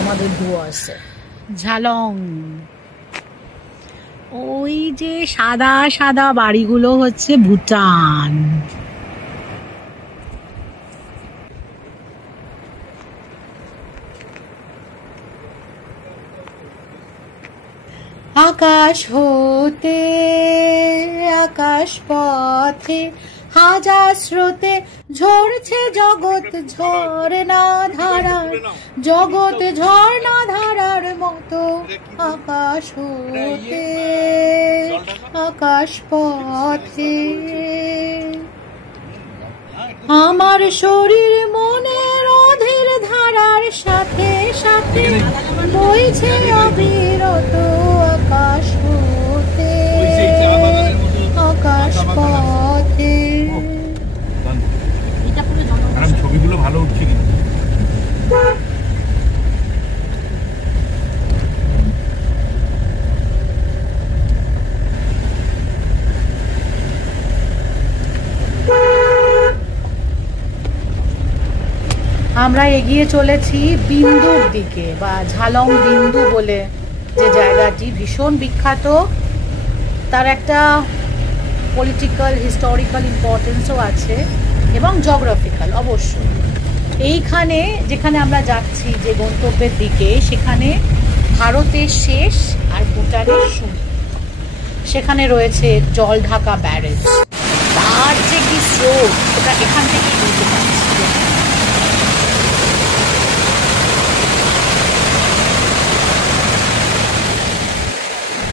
আমাদের ধোঁয়া আছে। ঝালং, ওই যে সাদা সাদা বাড়িগুলো হচ্ছে ভুটান। আকাশ হতে আকাশ পথে হাজার স্রোতে ঝরছে জগৎ ঝর্ণা ধারার, জগৎ ঝর্ণা ধারার মতো। আকাশ হতে আকাশ পথে আমার শরীর মনের অধীর ধারার সাথে সাথে বইছে অবিরত। আকাশ হতে আকাশ পথে। ছবিগুলো ভালো উঠছে কিন্তু। আমরা এগিয়ে চলেছি বিন্দুর দিকে, বা ঝালং বিন্দু বলে যে জায়গাটি ভীষণ বিখ্যাত। তার একটা পলিটিক্যাল হিস্টোরিক্যাল ইম্পর্টেন্সও আছে এবং জিওগ্রাফিক্যাল অবশ্যই। এইখানে যেখানে আমরা যাচ্ছি যে গন্তব্যের দিকে, সেখানে ভারতের শেষ আর ভুটানের শুরু। সেখানে রয়েছে জল ঢাকা ব্যারেজ, তার যে কি স্রোত সেটা এখান থেকেই বুঝতে পারছি।